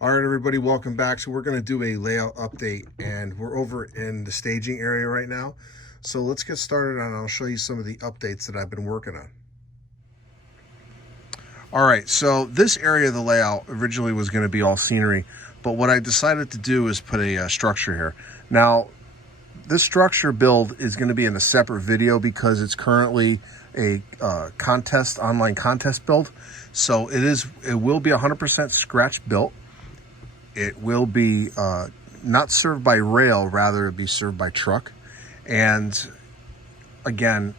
All right, everybody, welcome back. So we're going to do a layout update, and we're over in the staging area right now. So let's get started, and I'll show you some of the updates that I've been working on. All right, so this area of the layout originally was going to be all scenery, but what I decided to do is put a structure here. Now, this structure build is going to be in a separate video because it's currently a online contest build. So it will be 100% scratch built. It will be not served by rail, rather it be served by truck. And again,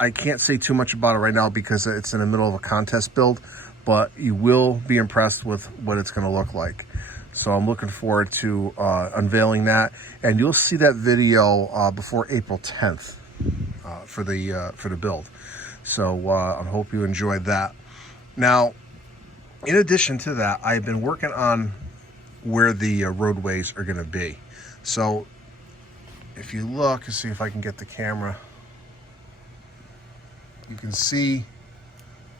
I can't say too much about it right now because it's in the middle of a contest build, but you will be impressed with what it's going to look like. So I'm looking forward to unveiling that, and you'll see that video before April 10th for the build. So I hope you enjoyed that. Now, in addition to that, I've been working on where the roadways are going to be. So if you look, see if I can get the camera, you can see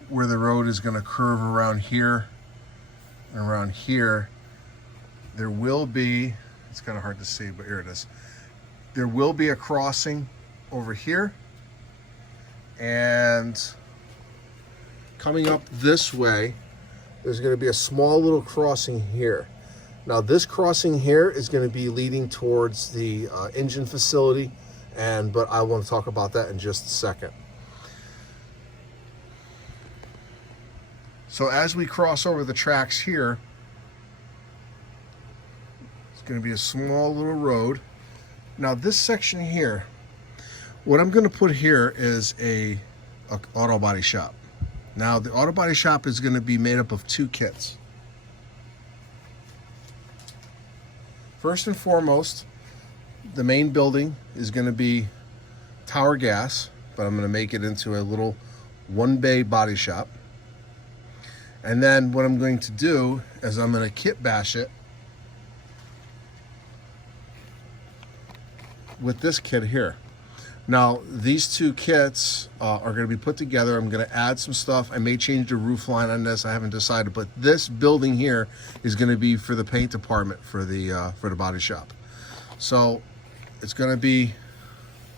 where the road is going to curve around here and around here. There will be, it's kind of hard to see, but here it is. There will be a crossing over here, and coming up this way, there's going to be a small little crossing here. Now this crossing here is going to be leading towards the engine facility, but I want to talk about that in just a second. So as we cross over the tracks here, it's going to be a small little road. Now this section here, what I'm going to put here is a auto body shop. Now the auto body shop is going to be made up of two kits. First and foremost, the main building is going to be tower gas, but I'm going to make it into a little one-bay body shop. And then what I'm going to do is I'm going to kit bash it with this kit here. Now, these two kits are going to be put together. I'm going to add some stuff. I may change the roof line on this. I haven't decided, but this building here is going to be for the paint department for the body shop. So it's going to be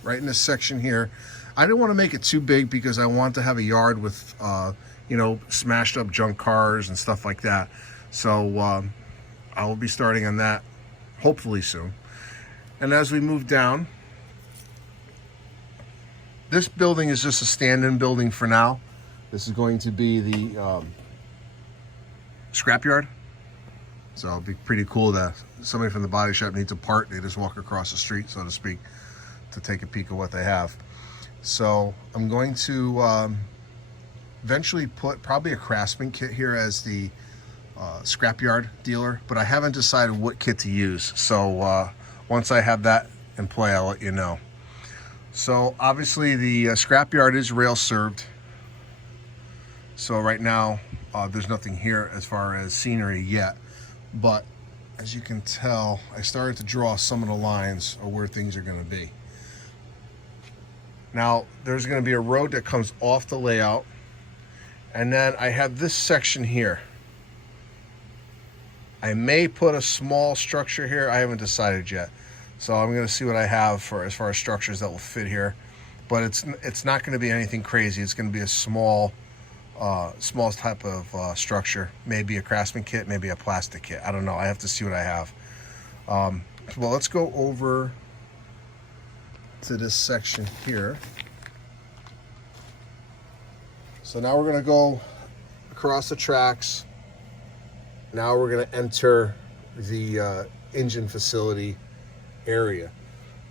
right in this section here. I didn't want to make it too big because I want to have a yard with, smashed up junk cars and stuff like that. So I will be starting on that hopefully soon. And as we move down, this building is just a stand-in building for now. This is going to be the scrapyard. So it'll be pretty cool that somebody from the body shop needs a part. They just walk across the street, so to speak, to take a peek of what they have. So I'm going to eventually put probably a craftsman kit here as the scrapyard dealer, but I haven't decided what kit to use. So once I have that in play, I'll let you know. So obviously the scrapyard is rail served. So right now there's nothing here as far as scenery yet. But as you can tell, I started to draw some of the lines of where things are going to be. Now there's going to be a road that comes off the layout. And then I have this section here. I may put a small structure here. I haven't decided yet. So I'm going to see what I have for as far as structures that will fit here, but it's not going to be anything crazy. It's going to be a small type of structure, maybe a craftsman kit, maybe a plastic kit. I don't know. I have to see what I have. Well, let's go over to this section here. So now we're going to go across the tracks. Now we're going to enter the engine facility area.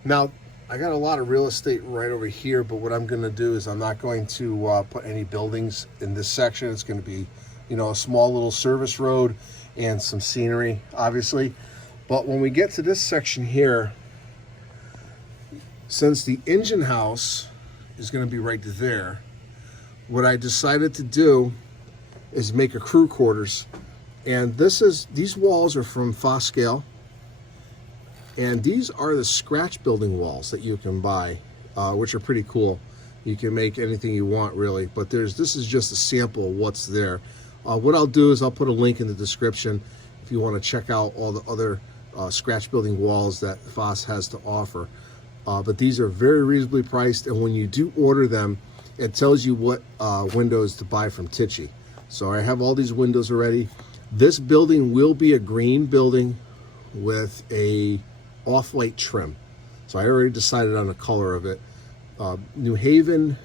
Now I got a lot of real estate right over here, but what I'm going to do is I'm not going to put any buildings in this section. It's going to be, a small little service road and some scenery, obviously. But when we get to this section here, since the engine house is going to be right there, what I decided to do is make a crew quarters. And these walls are from Foscale. And these are the scratch building walls that you can buy, which are pretty cool. You can make anything you want, really, but this is just a sample of what's there. What I'll do is I'll put a link in the description. if you want to check out all the other scratch building walls that Foss has to offer. But these are very reasonably priced, and when you do order them, it tells you what windows to buy from Tichy. So I have all these windows already. This building will be a green building with a off-white trim. So I already decided on the color of it. New Haven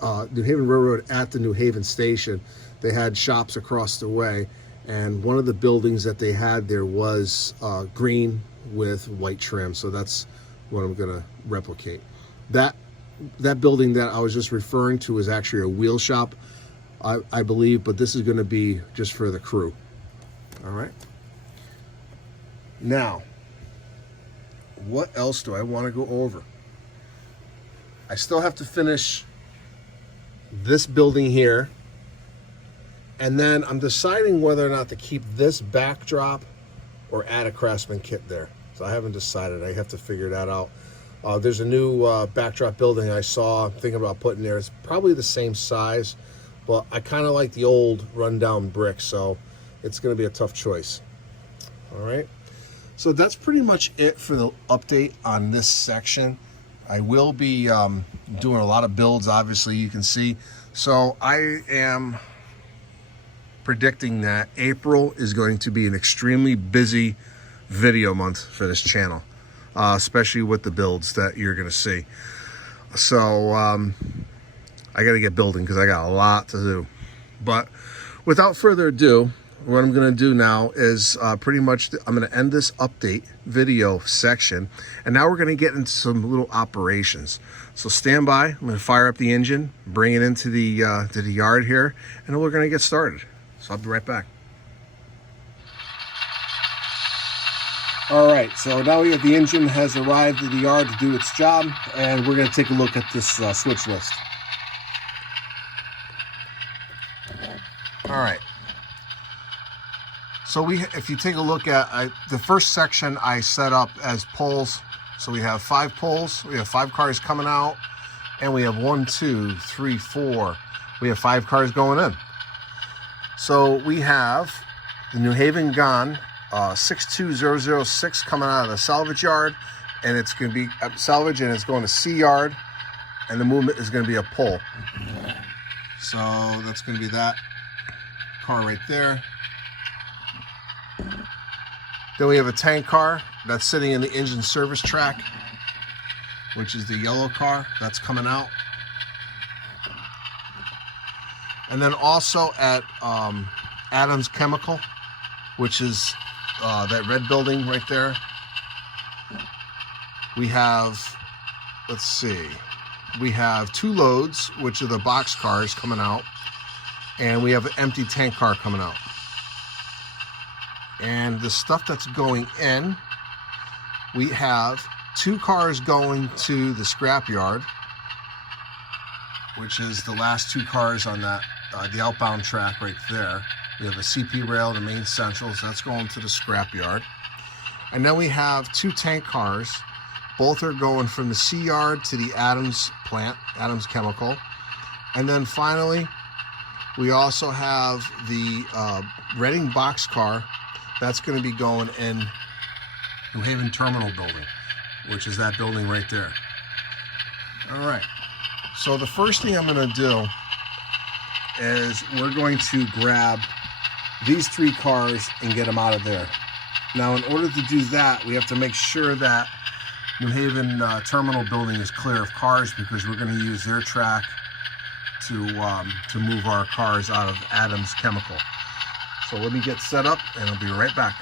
Railroad, at the New Haven station, they had shops across the way, and one of the buildings that they had there was green with white trim. So that's what I'm gonna replicate. That building that I was just referring to is actually a wheel shop, I believe, but this is gonna be just for the crew. All right. Now, what else do I want to go over? I still have to finish this building here, and then I'm deciding whether or not to keep this backdrop or add a Craftsman kit there. So I haven't decided. I have to figure that out. There's a new backdrop building I saw. I'm thinking about putting there. It's probably the same size, but I kind of like the old rundown brick, so it's going to be a tough choice. All right. So that's pretty much it for the update on this section. I will be doing a lot of builds, obviously, you can see. So I am predicting that April is going to be an extremely busy video month for this channel, especially with the builds that you're going to see. So I got to get building because I got a lot to do. But without further ado, what I'm going to do now is pretty much I'm going to end this update video section, and now we're going to get into some little operations. So stand by. I'm going to fire up the engine, bring it into the yard here, and then we're going to get started. So I'll be right back. All right, so now the engine has arrived at the yard to do its job, and we're going to take a look at this switch list. All right. So if you take a look at the first section, I set up as poles. So we have 5 poles. We have 5 cars coming out, and we have 1, 2, 3, 4. We have 5 cars going in. So we have the New Haven Gone 62006 coming out of the salvage yard, and it's going to be salvage, and it's going to C yard, and the movement is going to be a pole. So that's going to be that car right there. Then we have a tank car that's sitting in the engine service track, which is the yellow car that's coming out. And then also at Adams Chemical, which is that red building right there, we have, let's see, we have 2 loads, which are the box cars coming out, and we have an empty tank car coming out. And the stuff that's going in, we have 2 cars going to the scrap yard, which is the last 2 cars on that the outbound track right there. We have a CP rail, the main centrals, that's going to the scrap yard. And then we have 2 tank cars. Both are going from the C yard to the Adams plant, Adams Chemical. And then finally, we also have the Reading box car. That's going to be going in New Haven Terminal building, which is that building right there. All right. So the first thing I'm going to do is we're going to grab these 3 cars and get them out of there. Now, in order to do that, we have to make sure that New Haven Terminal building is clear of cars, because we're going to use their track to move our cars out of Adams Chemical. So let me get set up, and I'll be right back.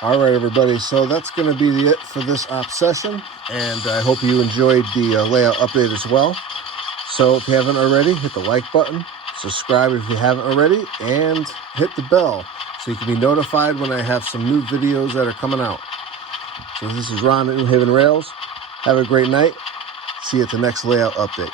All right, everybody. So that's going to be it for this op session. And I hope you enjoyed the layout update as well. So if you haven't already, hit the like button, subscribe if you haven't already, and hit the bell so you can be notified when I have some new videos that are coming out. So this is Ron at New Haven Rails. Have a great night. See you at the next layout update.